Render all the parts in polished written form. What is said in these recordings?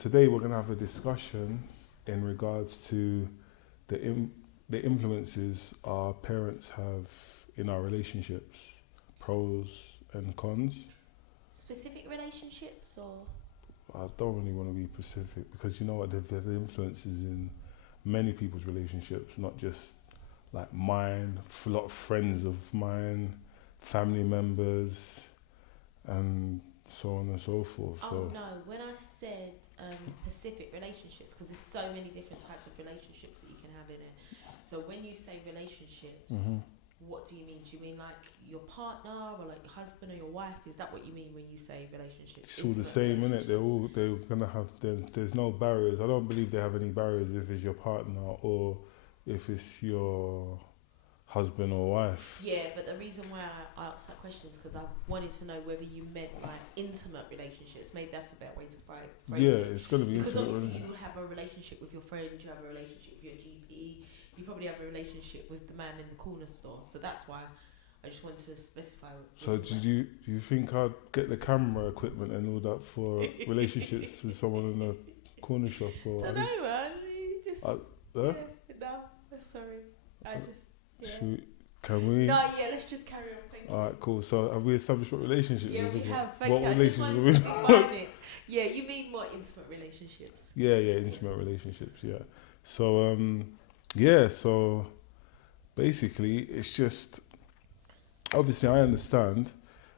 today we're going to have a discussion in regards to the influences our parents have in our relationships, pros and cons. Specific relationships or? I don't really want to be specific because you know what, there's influences in many people's relationships, not just like mine, a lot of friends of mine, family members, and so on and so forth. Oh no, when I said specific relationships, because there's so many different types of relationships that you can have in it. So when you say relationships, what do you mean? Do you mean like your partner or like your husband or your wife? Is that what you mean when you say relationships? It's all the same, isn't it? They're gonna have there's no barriers. I don't believe they have any barriers if it's your partner or if it's your husband or wife. Yeah, but the reason why I asked that question is because I wanted to know whether you meant like intimate relationships. Maybe that's a better way to phrase it. Yeah, it's going to be because intimate. Obviously you have a relationship with your friend, you have a relationship with your GP, you probably have a relationship with the man in the corner store. So that's why I just wanted to specify. So do you think I'd get the camera equipment and all that for relationships with someone in a corner shop? Or don't know, man. You just no, sorry. I just. Yeah. Can we? No, yeah, let's just carry on. Thank you. Alright, cool. So have we established what relationship Yeah, is? we have. Thank what you. I just relationship wanted to define it. Yeah, you mean more intimate relationships. Yeah, intimate relationships, yeah. So, so basically it's just, obviously I understand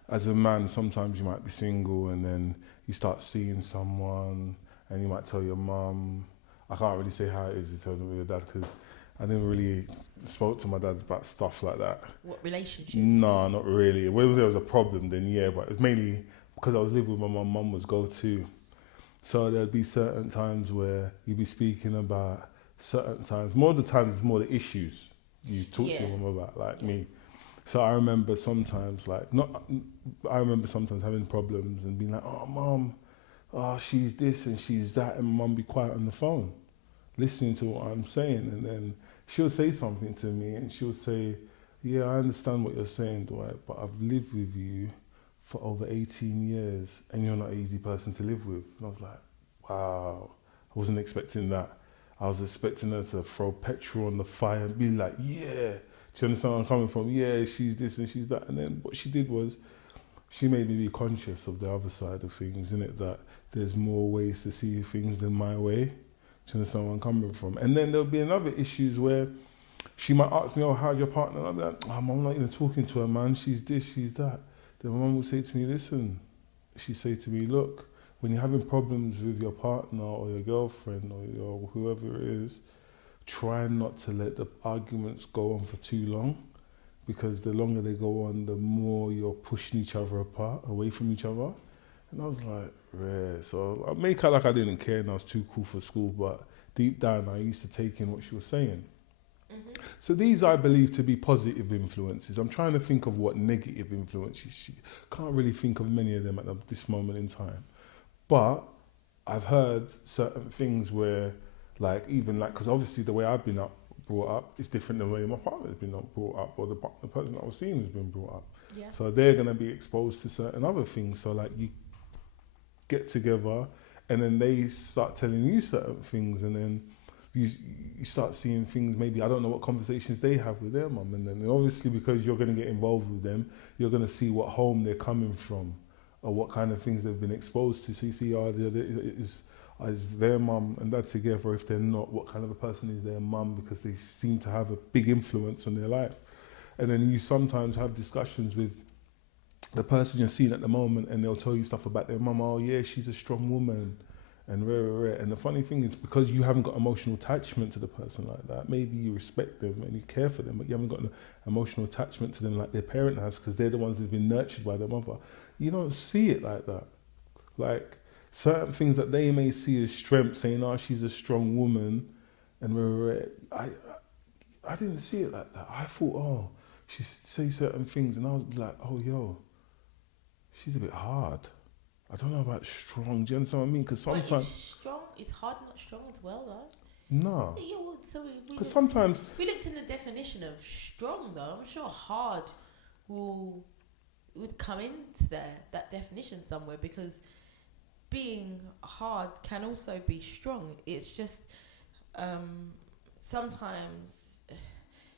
as a man sometimes you might be single and then you start seeing someone and you might tell your mum. I can't really say how it is to tell them with your dad because I never really spoke to my dad about stuff like that. What, relationship? No, not really. Whether there was a problem, then yeah, but it was mainly because I was living with my mum. Mum was go-to. So there'd be certain times where you'd be speaking about certain times. More of the times, it's more the issues you talk to your mum about, like me. So I remember sometimes, I remember sometimes having problems and being like, oh, mum, she's this and she's that, and mum be quiet on the phone, listening to what I'm saying, and then she'll say something to me and she'll say, yeah, I understand what you're saying, Dwight, but I've lived with you for over 18 years and you're not an easy person to live with. And I was like, wow, I wasn't expecting that. I was expecting her to throw petrol on the fire and be like, yeah, do you understand where I'm coming from? Yeah, she's this and she's that. And then what she did was she made me be conscious of the other side of things, innit, that there's more ways to see things than my way. Do you understand where I'm coming from? And then there'll be another issues where she might ask me, oh, how's your partner? And I'll be like, oh, I'm not even talking to her, man. She's this, she's that. Then my mum will say to me, listen, she'd say to me, look, when you're having problems with your partner or your girlfriend or whoever it is, try not to let the arguments go on for too long, because the longer they go on, the more you're pushing each other apart, away from each other. And I was like, rare. So I make out like I didn't care and I was too cool for school, but deep down I used to take in what she was saying. Mm-hmm. So these I believe to be positive influences. I'm trying to think of what negative influences. Can't really think of many of them at this moment in time. But I've heard certain things where, because obviously the way I've been brought up is different than the way my partner's been brought up, or the person that I was seeing has been brought up. Yeah. So they're going to be exposed to certain other things. So you get together and then they start telling you certain things, and then you start seeing things, maybe I don't know what conversations they have with their mum, and then obviously because you're going to get involved with them, you're going to see what home they're coming from or what kind of things they've been exposed to. So you see, is their mum and dad together? If they're not, what kind of a person is their mum, because they seem to have a big influence on their life. And then you sometimes have discussions with the person you're seeing at the moment, and they'll tell you stuff about their mum. Oh yeah, she's a strong woman, and rare. And the funny thing is, because you haven't got emotional attachment to the person like that, maybe you respect them and you care for them, but you haven't got an emotional attachment to them like their parent has, because they're the ones who've been nurtured by their mother. You don't see it like that. Like certain things that they may see as strength, saying, "Oh, she's a strong woman," and rare. I didn't see it like that. I thought, oh, she say certain things, and I was like, oh, yo, she's a bit hard. I don't know about strong. Do you understand what I mean? Because sometimes strong, it's hard, not strong as well, though. No. Yeah, well, so because sometimes we looked in the definition of strong, though. I'm sure hard would come into that definition somewhere, because being hard can also be strong. It's just sometimes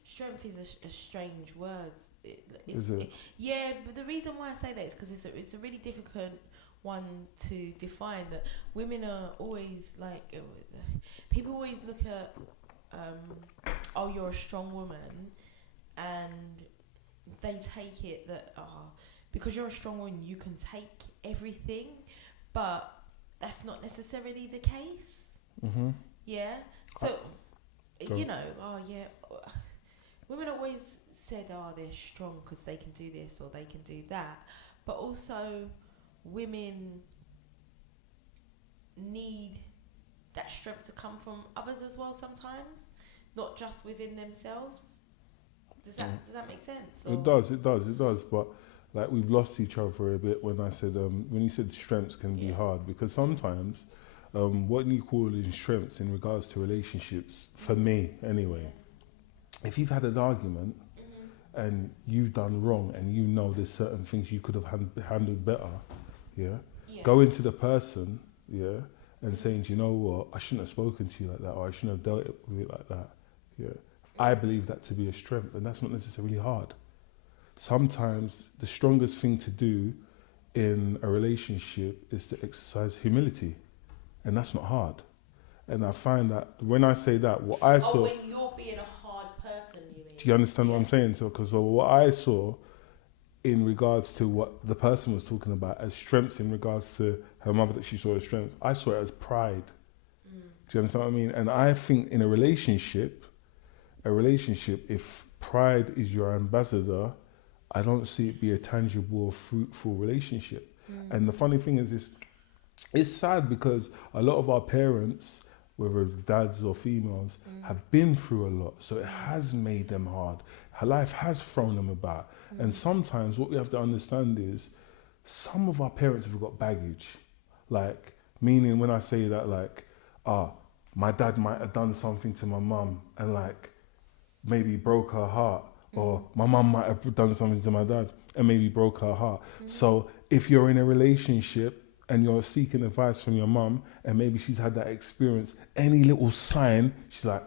strength is a strange word. Is it? Yeah, but the reason why I say that is because it's a really difficult one to define. That women are always like, people always look at, oh, you're a strong woman, and they take it that because you're a strong woman you can take everything, but that's not necessarily the case. Mm-hmm. Yeah. So you know, women always said, they're strong because they can do this or they can do that, but also women need that strength to come from others as well sometimes, not just within themselves. Does that make sense? Or? It does. But like, we've lost each other a bit when I said, when you said strengths can be hard, because sometimes what you call in strengths in regards to relationships, for me anyway, if you've had an argument and you've done wrong and you know there's certain things you could have handled better, going to the person, and saying, do you know what, I shouldn't have spoken to you like that, or I shouldn't have dealt with it like that, I believe that to be a strength, and that's not necessarily hard. Sometimes the strongest thing to do in a relationship is to exercise humility, and that's not hard. And I find that when I say that, what I saw... when you're being a hard person, you mean? Do you understand what I'm saying? So, because what I saw in regards to what the person was talking about as strengths in regards to her mother that she saw as strengths, I saw it as pride. Do you understand what I mean? And I think in a relationship, if pride is your ambassador, I don't see it be a tangible or fruitful relationship. And the funny thing is, it's sad because a lot of our parents, whether it's dads or females, have been through a lot. So it has made them hard. Her life has thrown them about. And sometimes what we have to understand is some of our parents have got baggage. Like, meaning when I say that, like, my dad might have done something to my mum and like maybe broke her heart. Or my mum might have done something to my dad and maybe broke her heart. So if you're in a relationship and you're seeking advice from your mum and maybe she's had that experience, any little sign, she's like,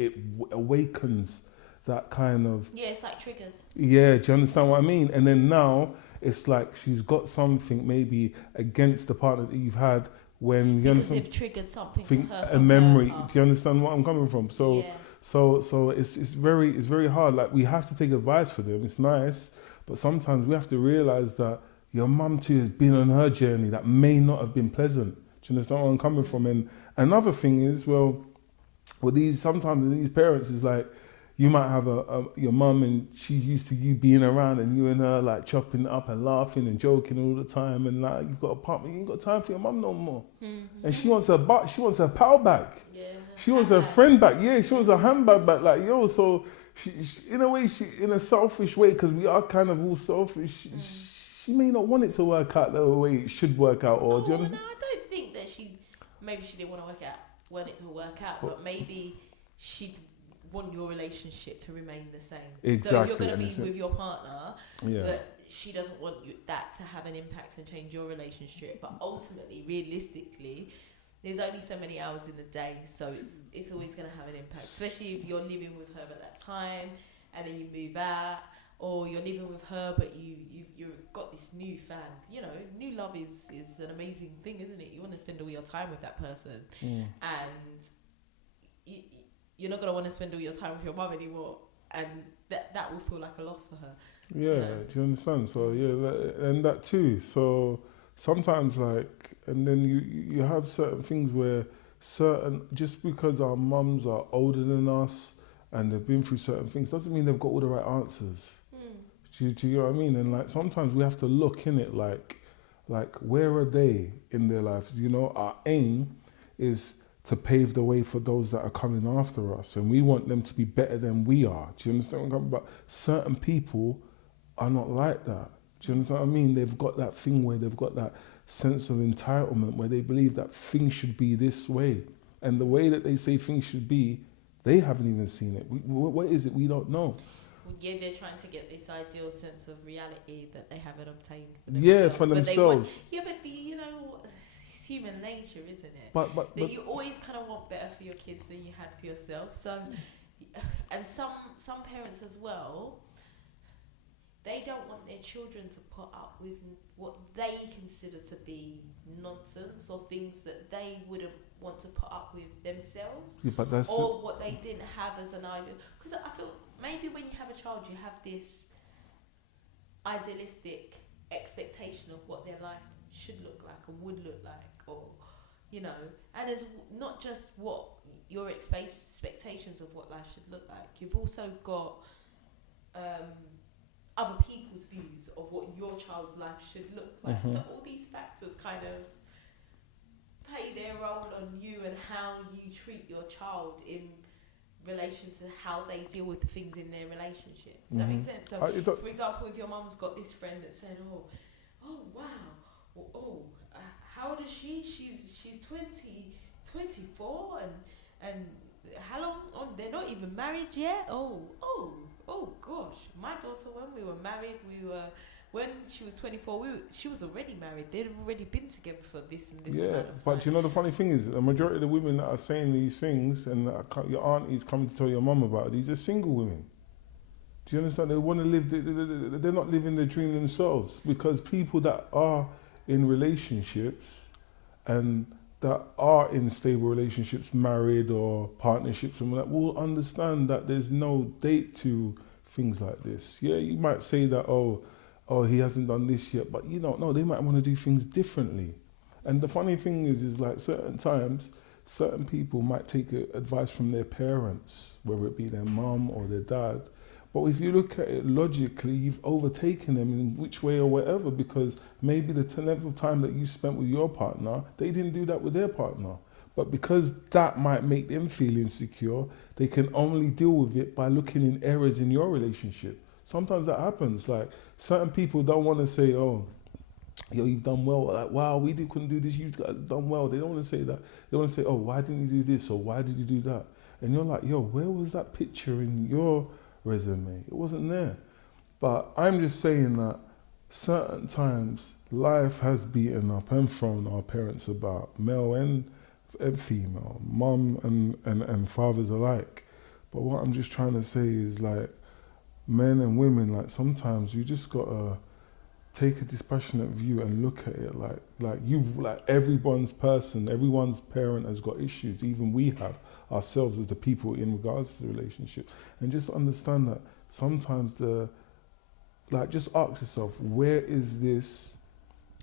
it awakens that kind of... Yeah, it's like triggers. Yeah, do you understand what I mean? And then now it's like she's got something maybe against the partner that you've had when... Because they've triggered something for her a memory. Do you understand what I'm coming from? So it's very hard. Like, we have to take advice for them. It's nice, but sometimes we have to realize that your mum too has been on her journey that may not have been pleasant. Do you understand where I'm coming from? And another thing is, sometimes these parents is like, you might have your mum and she's used to you being around and you and her like chopping it up and laughing and joking all the time, and like, you've got a partner, you ain't got time for your mum no more. And she wants her pal back. She wants her friend back. Yeah, she wants her handbag back. Like, so she in a way, in a selfish way, because we are kind of all selfish, she may not want it to work out the way it should work out. Or do you understand? No, I don't think that maybe she didn't want it to work out, but maybe she'd want your relationship to remain the same. Exactly. So if you're going to be with your partner, that she doesn't want that to have an impact and change your relationship. But ultimately, realistically, there's only so many hours in the day, so it's always going to have an impact, especially if you're living with her at that time and then you move out, or you're living with her but you've got this new fan. You know, new love is an amazing thing, isn't it? You want to spend all your time with that person, and you're not going to want to spend all your time with your mum anymore, and that will feel like a loss for her. Yeah, you know? Do you understand? So and that too. So sometimes, like, and then you have certain things where just because our mums are older than us and they've been through certain things doesn't mean they've got all the right answers. Do you know what I mean? And like, sometimes we have to look in it like where are they in their lives? You know, our aim is to pave the way for those that are coming after us, and we want them to be better than we are. Do you understand what I'm talking about? Certain people are not like that. Do you understand what I mean? They've got that thing where they've got that sense of entitlement where they believe that things should be this way, and the way that they say things should be, they haven't even seen it. What is it? We don't know. Well, yeah, they're trying to get this ideal sense of reality that they haven't obtained for themselves. Yeah, for themselves. But it's human nature, isn't it? But you always kind of want better for your kids than you had for yourself. So, and some parents as well, they don't want their children to put up with what they consider to be nonsense or things that they wouldn't want to put up with themselves, or what they didn't have as an ideal. Because I feel maybe when you have a child, you have this idealistic expectation of what their life should look like or would look like, or and it's not just what your expectations of what life should look like. You've also got other people's views of what your child's life should look like. So all these factors kind of play their role on you and how you treat your child in relation to how they deal with the things in their relationship. Does that make sense? So, for example, if your mum's got this friend that said, oh wow, how old is she? She's 24 and how long? Oh, they're not even married yet. Oh gosh, my daughter, when we were married, when she was 24, she was already married. They'd already been together for this and this amount of time. But the funny thing is, the majority of the women that are saying these things and your aunties coming to tell your mum about, these are single women. Do you understand? They want to live, they're not living their dream themselves, because people that are in relationships and that are in stable relationships, married or partnerships and all that, will understand that there's no date to things like this. Yeah, you might say that, oh, he hasn't done this yet, but you don't know, they might want to do things differently. And the funny thing is like certain times, certain people might take advice from their parents, whether it be their mum or their dad. But if you look at it logically, you've overtaken them in which way or whatever, because maybe the length of time that you spent with your partner, they didn't do that with their partner. But because that might make them feel insecure, they can only deal with it by looking in errors in your relationship. Sometimes that happens. Like, certain people don't want to say, oh, yo, you've done well. Like, wow, couldn't do this. You guys have done well. They don't want to say that. They want to say, oh, why didn't you do this? Or why did you do that? And you're like, yo, where was that picture in your resume? It wasn't there. But I'm just saying that certain times life has beaten up and thrown our parents about, male and female, mum and fathers alike. But what I'm just trying to say is, like, men and women, like, sometimes you just gotta take a dispassionate view and look at it like everyone's parent has got issues. Even we have ourselves as the people in regards to the relationship, and just understand that sometimes just ask yourself, where is this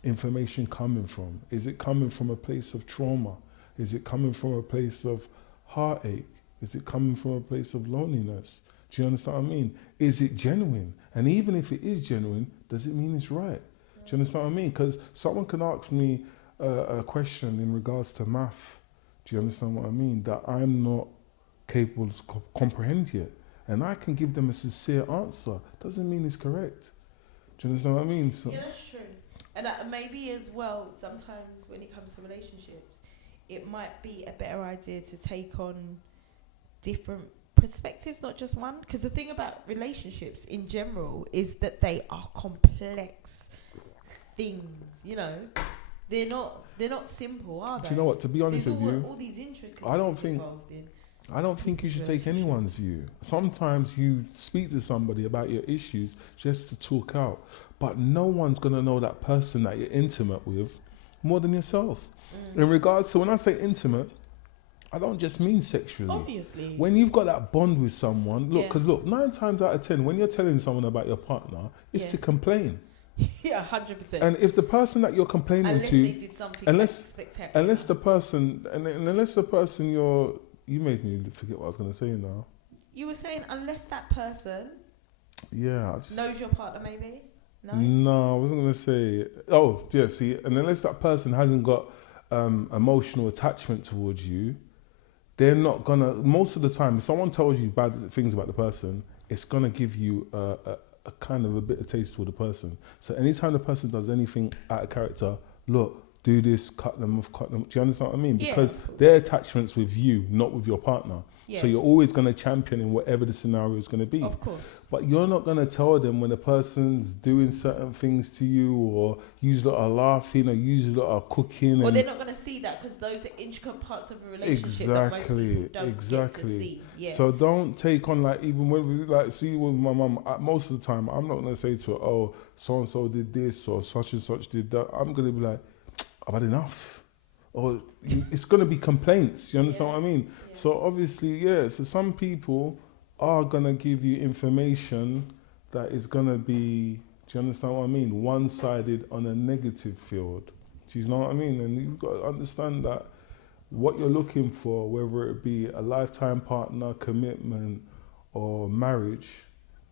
information coming from? Is it coming from a place of trauma? Is it coming from a place of heartache? Is it coming from a place of loneliness? Do you understand what I mean? Is it genuine? And even if it is genuine, does it mean it's right? Do you understand what I mean? Because someone can ask me a question in regards to math. Do you understand what I mean? That I'm not capable to comprehend yet. And I can give them a sincere answer. Doesn't mean it's correct. Do you understand what I mean? So, yeah, that's true. And maybe as well, sometimes when it comes to relationships, it might be a better idea to take on different perspectives, not just one. Because the thing about relationships in general is that they are complex things. They're not simple, are they? Do you know what? To be honest There's with you, all these intricacies involved in. I don't think you should take anyone's view. Sometimes you speak to somebody about your issues just to talk out, but no one's gonna know that person that you're intimate with more than yourself. In regards to, when I say intimate, I don't just mean sexually. Obviously. When you've got that bond with someone, because 9 times out of 10, when you're telling someone about your partner, it's to complain. Yeah, 100%. And if the person that you're complaining unless to, they did something spectacular, unless the person you made me forget what I was going to say now. You were saying unless that person knows your partner, maybe. No, I wasn't going to say. Oh, yeah. See, and unless that person hasn't got emotional attachment towards you, they're not gonna. Most of the time, if someone tells you bad things about the person, it's gonna give you a kind of a bit of taste for the person. So anytime the person does anything out of character, look, do this, cut them off, cut them. Do you understand what I mean? Yeah. Because their attachment's with you, not with your partner. Yeah. So you're always going to champion in whatever the scenario is going to be. Of course. But you're not going to tell them when a person's doing certain things to you, or usually are laughing, or usually are cooking. Or they're not going to see that because those are intricate parts of a relationship that most people don't get to see. Yeah. So don't take on, like, even when we, like, see with my mum, most of the time, I'm not going to say to her, oh, so-and-so did this or such and such did that. I'm going to be like, I've had enough. Or it's going to be complaints. You understand what I mean? Yeah. So obviously, yeah. So some people are going to give you information that is going to be, do you understand what I mean? One-sided on a negative field. Do you know what I mean? And you've got to understand that what you're looking for, whether it be a lifetime partner, commitment, or marriage,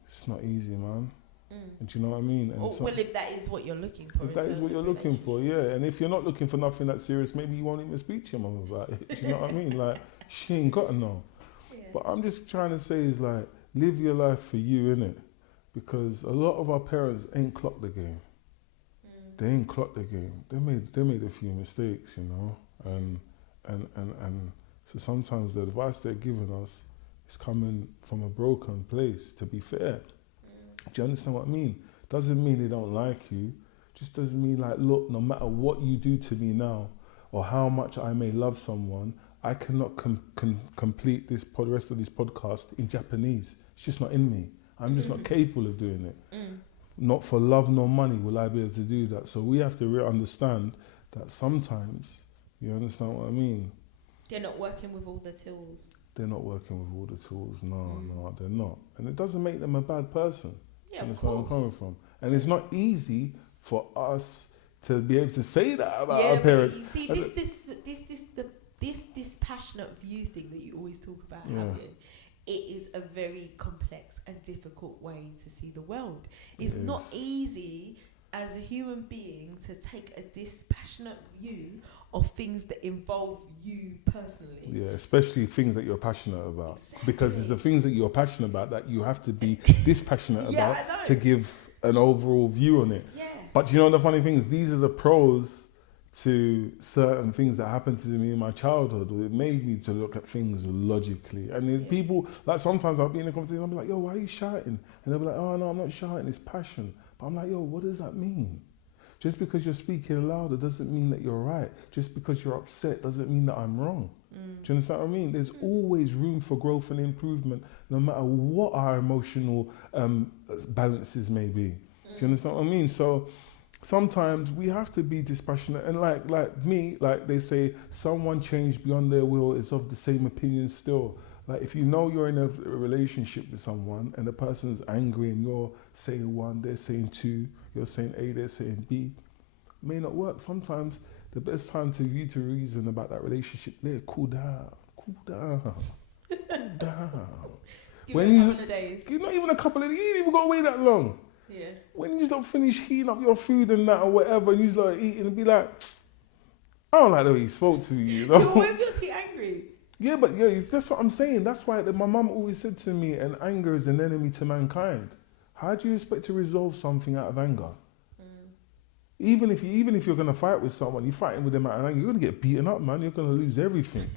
it's not easy, man. Do you know what I mean? And well, if that is what you're looking for. If that is what you're looking for, yeah. And if you're not looking for nothing that serious, maybe you won't even speak to your mum about it. Do you know what I mean? Like, she ain't got to know. Yeah. But I'm just trying to say is, like, live your life for you, innit? Because a lot of our parents ain't clocked the game. They ain't clocked the game. They made a few mistakes, you know? And so sometimes the advice they're giving us is coming from a broken place, to be fair. Do you understand what I mean? Doesn't mean they don't like you. Just doesn't mean, like, look, no matter what you do to me now, or how much I may love someone, I cannot complete the rest of this podcast in Japanese. It's just not in me. I'm just not capable of doing it. Not for love nor money will I be able to do that. So we have to understand that sometimes, you understand what I mean? They're not working with all the tools. They're not working with all the tools. No, they're not. And it doesn't make them a bad person. Yeah, of course. Where I'm coming from. And it's not easy for us to be able to say that about our parents. You see, this passionate view thing that you always talk about having, it is a very complex and difficult way to see the world. It's not easy as a human being to take a dispassionate view of things that involve you personally. Yeah, especially things that you're passionate about. Exactly. Because it's the things that you're passionate about that you have to be dispassionate about to give an overall view on it. Yeah. But you know the funny thing is, these are the pros to certain things that happened to me in my childhood. It made me to look at things logically. And there's people, like, sometimes I'll be in a conversation, I'll be like, yo, why are you shouting? And they'll be like, oh no, I'm not shouting, it's passion. But I'm like, yo, what does that mean? Just because you're speaking louder doesn't mean that you're right. Just because you're upset doesn't mean that I'm wrong. Do you understand what I mean? There's always room for growth and improvement, no matter what our emotional balances may be. Do you understand what I mean? So sometimes we have to be dispassionate. And like me, like they say, someone changed beyond their will is of the same opinion still. Like, if you know you're in a relationship with someone and the person's angry and you're saying one, they're saying two, you're saying A, they're saying B, it may not work. Sometimes the best time to you to reason about that relationship, cool down. Give it a couple of days. Not even a couple of days, you ain't even got to wait that long. Yeah. When you don't finish heating up your food and that or whatever, and you just like eating and be like, I don't like the way he spoke to you, you know? What if you're too angry? Yeah, but yeah, that's what I'm saying. That's why my mum always said to me, and anger is an enemy to mankind. How do you expect to resolve something out of anger? Even if you're going to fight with someone, you're fighting with them out of anger, you're going to get beaten up, man. You're going to lose everything.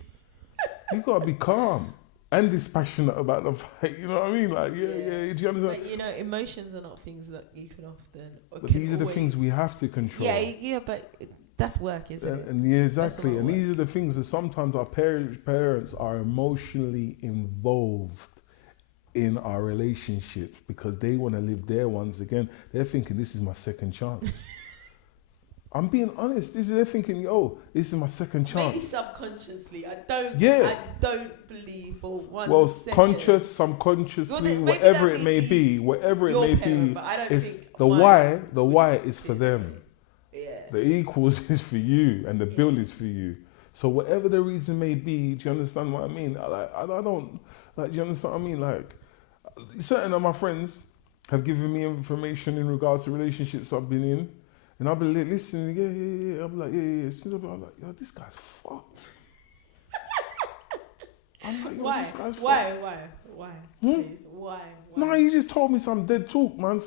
You've got to be calm and dispassionate about the fight. You know what I mean? Like, yeah. Do you understand? But, you know, emotions are not things that you can often... But these are the things we have to control. Yeah, but... That's work, isn't it? And yeah, exactly. And these are the things that sometimes our parents are emotionally involved in our relationships because they want to live their ones again. They're thinking, this is my second chance. I'm being honest. They're thinking, this is my second chance. Maybe subconsciously. I don't believe for 1 second. Well, conscious, subconsciously, whatever it may be, it's the why is for them. The equals is for you and the bill is for you. So whatever the reason may be, do you understand what I mean? I don't, do you understand what I mean? Like, certain of my friends have given me information in regards to relationships I've been in. And I'll be listening, yeah. I'll be like, yeah. As soon as I'm like, yo, this guy's fucked. I'm like, yo, why? This guy's Why? Please, why? No, he just told me some dead talk, man.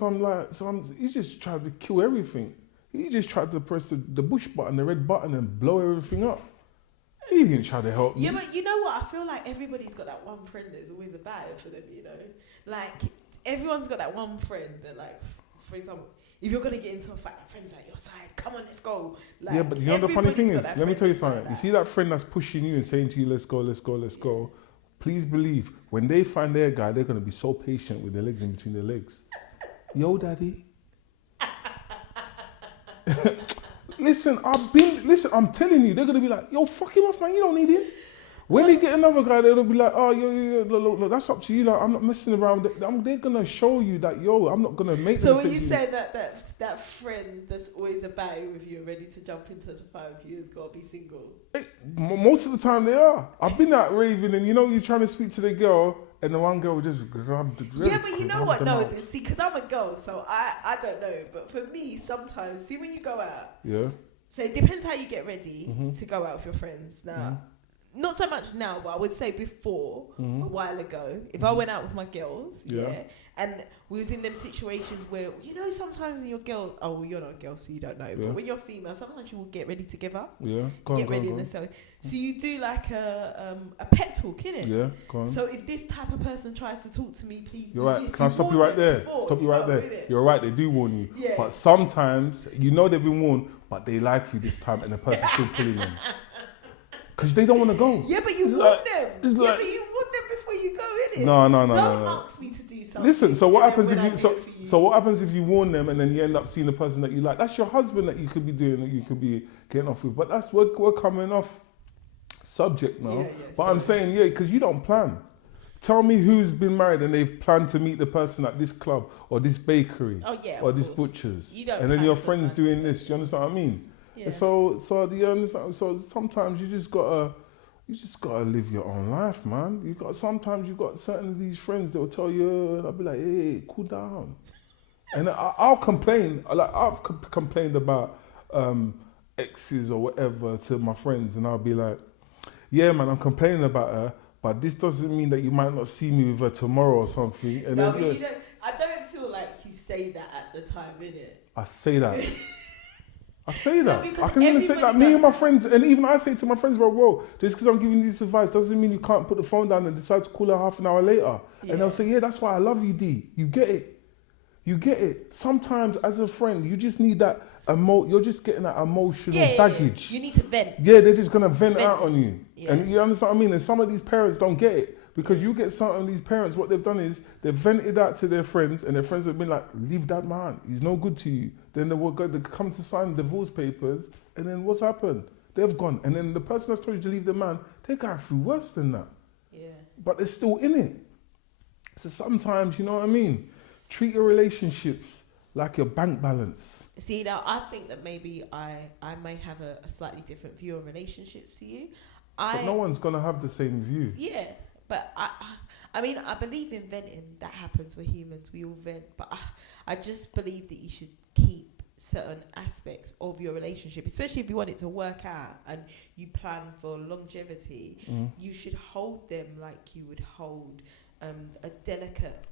He just tried to kill everything. He just tried to press the bush button, the red button, and blow everything up. He didn't try to help me. Yeah, but you know what? I feel like everybody's got that one friend that's always a bad for them, you know? Like, everyone's got that one friend that, like, for example, if you're going to get into a fight, that friend's at your side. Come on, let's go. Like, yeah, but you know the funny thing is, let me tell you something. Like you see that friend that's pushing you and saying to you, let's go, let's go, let's go. Please believe, when they find their guy, they're going to be so patient with their legs in between their legs. Yo, daddy. Listen, I'm telling you, they're going to be like, yo, fuck him off, man, you don't need him. When they get another guy, they'll be like, oh, yo, look, that's up to you. Like, I'm not messing around. They're going to show you that, yo, I'm not going to make So when you say that friend that's always about it with you, ready to jump into the fight with you, has got to be single? Most of the time they are. I've been out raving and, you're trying to speak to the girl and the one girl will just grab the Yeah, but you know what? No, see, because I'm a girl, so I don't know. But for me, sometimes, see when you go out. Yeah. So it depends how you get ready to go out with your friends. Now, not so much now, but I would say before, a while ago, if I went out with my girls, and we was in them situations where, sometimes when you're girl, you're not a girl, so you don't know, but when you're female, sometimes you will get ready together. Yeah, get ready in the cell. So you do like a pep talk, innit? Yeah, go on. So if this type of person tries to talk to me, please you're do right. this. Can I stop you right there? Stop you right there. You're right, they do warn you. Yeah. But sometimes, they've been warned, but they like you this time and the person's still pulling them. Because they don't want to go. Yeah, but you warn them. But you warn them before you go, innit? No. Don't ask me to do something. Listen, so what happens if you so what happens if you warn them and then you end up seeing the person that you like? That's your husband that you could be doing, that you could be getting off with. But we're coming off subject now. Yeah, but I'm saying, because you don't plan. Tell me who's been married and they've planned to meet the person at this club or this bakery or this butcher's. And then your friend's doing this. Do you understand what I mean? Yeah. So do you understand? So sometimes you just gotta live your own life, man. Sometimes you've got certain of these friends that will tell you, and I'll be like, hey, cool down. And I'll complain. Like I've complained about exes or whatever to my friends, and I'll be like, yeah, man, I'm complaining about her, but this doesn't mean that you might not see me with her tomorrow or something. And no, but you don't. I don't feel like you say that at the time, innit? I say that. I say that. No, I can even say that. Me and my friends, and even I say to my friends, bro, just because I'm giving you this advice doesn't mean you can't put the phone down and decide to call her half an hour later. Yeah. And they'll say, yeah, that's why I love you, D. You get it. You get it. Sometimes as a friend, you just need that you're just getting that emotional baggage. You need to vent. Yeah, they're just going to vent out on you. Yeah. And you understand what I mean? And some of these parents don't get it. Because you get some of these parents, what they've done is they've vented out to their friends, and their friends have been like, leave that man, he's no good to you. Then they come to sign divorce papers, and then what's happened? They've gone. And then the person that's told you to leave the man, they're going through worse than that. Yeah. But they're still in it. So sometimes, you know what I mean? Treat your relationships like your bank balance. See, now I think that maybe I may have a slightly different view on relationships to you. But no one's going to have the same view. Yeah. But I mean, I believe in venting. That happens. We're humans. We all vent. But I just believe that you should keep certain aspects of your relationship, especially if you want it to work out and you plan for longevity. You should hold them like you would hold a delicate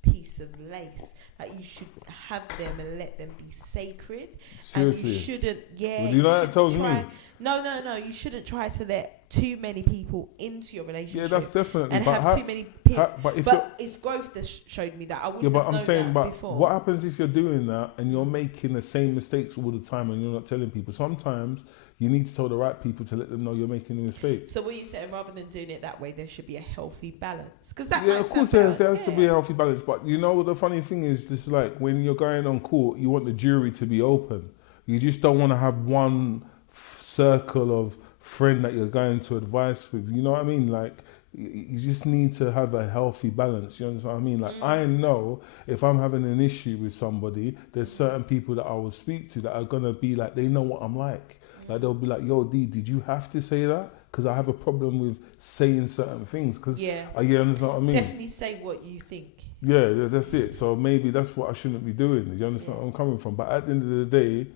piece of lace. Like you should have them and let them be sacred. Seriously? And you shouldn't. Yeah. Well, you know that tells me. No. You shouldn't try to let too many people into your relationship. Yeah, that's definitely. And have too many people. But it's growth that showed me that. I wouldn't yeah, but have I'm saying, but before. what happens if you're doing that and you're making the same mistakes all the time and you're not telling people? Sometimes you need to tell the right people to let them know you're making a mistake. So what you're saying, rather than doing it that way, there should be a healthy balance. Because that of course there has to be a healthy balance. But you know, the funny thing is, this like when you're going on court, you want the jury to be open. You just don't want to have one circle of friend that you're going to advice with. You know what I mean? Like, you just need to have a healthy balance. You understand what I mean? Like, I know if I'm having an issue with somebody, there's certain people that I will speak to that are going to be like, they know what I'm like. Like, they'll be like, yo, D, did you have to say that? Because I have a problem with saying certain things. Cause you understand what I mean? Definitely say what you think. Yeah, that's it. So maybe that's what I shouldn't be doing. You understand where I'm coming from? But at the end of the day,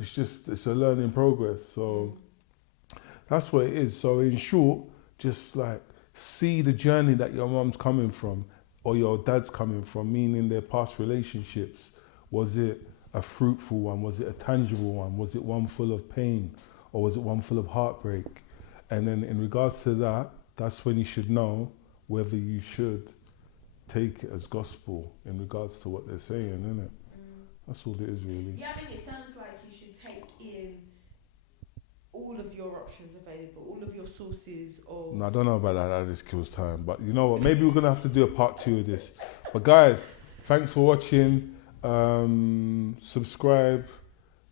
it's a learning progress. So that's what it is. So in short, just like see the journey that your mum's coming from or your dad's coming from, meaning their past relationships. Was it a fruitful one? Was it a tangible one? Was it one full of pain? Or was it one full of heartbreak? And then in regards to that, that's when you should know whether you should take it as gospel in regards to what they're saying, isn't it? That's all it is, really. Yeah, I mean, it sounds like you should take in all of your options available, all of your sources of... No, I don't know about that. That just kills time. But you know what? Maybe we're going to have to do a part 2 of this. But guys, thanks for watching. Subscribe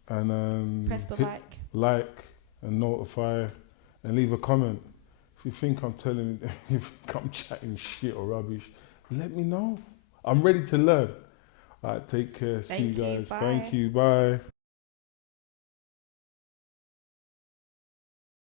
and press the like and notify and leave a comment. If you think I'm if you think I'm chatting shit or rubbish, let me know. I'm ready to learn. All right, take care. See you guys. Bye. Thank you. Bye.